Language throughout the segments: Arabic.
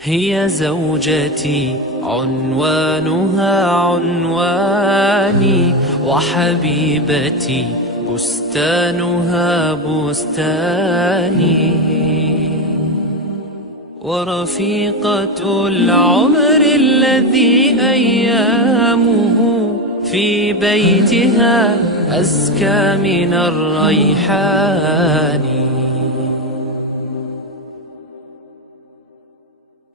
هي زوجتي عنوانها عنواني، وحبيبتي بستانها بستاني، ورفيقة العمر الذي أيامه في بيتها أزكى من الريحان.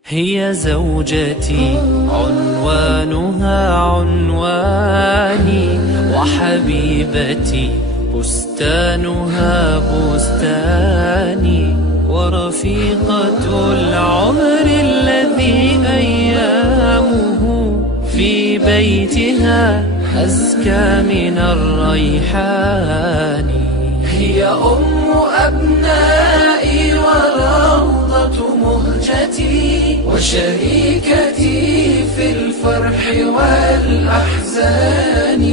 هي زوجتي عنوانها عنواني، وحبيبتي بستانها بستاني، ورفيقة العمر الذي أيامه في بيتها أزكى من الريحان. هي أم أبنائي وروضة مهجتي، وشريكتي في الفرح والأحزان.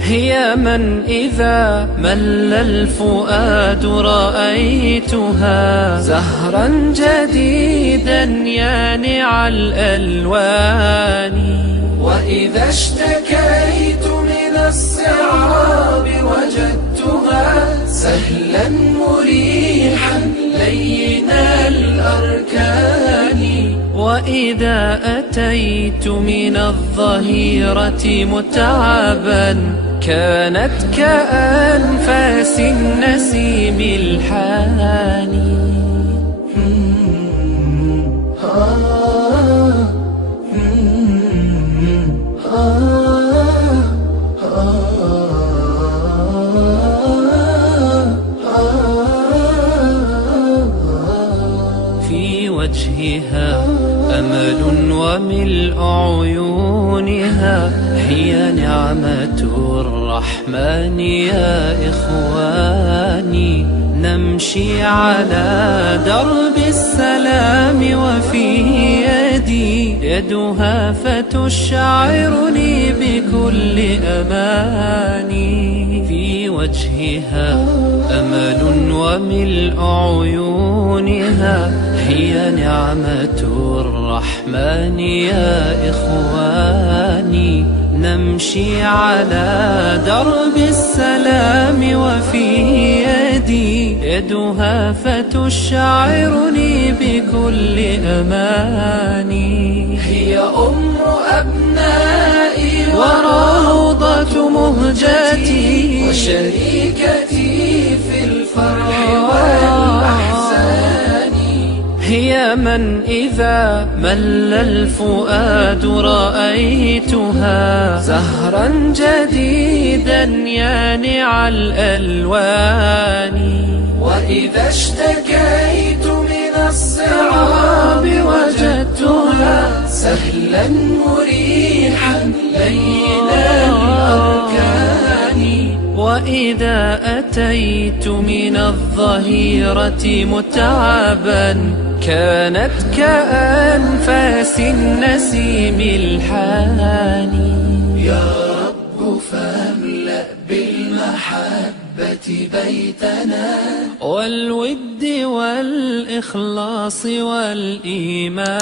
هي من إذا مل الفؤاد رأيتها زهرا جديدا يانع الألوان. وإذا اشتكيت من الصعاب وجدتها سهلا مريحا لين الأركان. وإذا أتيت من الظهيرة متعبا كانت كأنفاس النسيم الحاني. في وجهها أمل وملء عيونها، هي نعمة الرحمن يا إخواني. نمشي على درب السلام وفي يدي يدها فتشعرني بكل أماني. في وجهها أمل وملء عيونها، هي نعمة الرحمن يا إخواني. نمشي على درب السلام وفي يدي يدها فتشعرني بكل أماني. هي أم أبنائي وروضة مهجتي، وشريكتي في الفرح والأحزان. هي من إذا مل الفؤاد رأيتها زهرا جديدا يانع الألوان. وإذا اشتكيت من الصعاب وجدتها سهلا مريحا لين الأركان. وإذا أتيت من الظهيرة متعبا كانت كأنفاس النسيم الحاني. يا رب فاملأ بالمحبة بيتنا، والود والإخلاص والإيمان.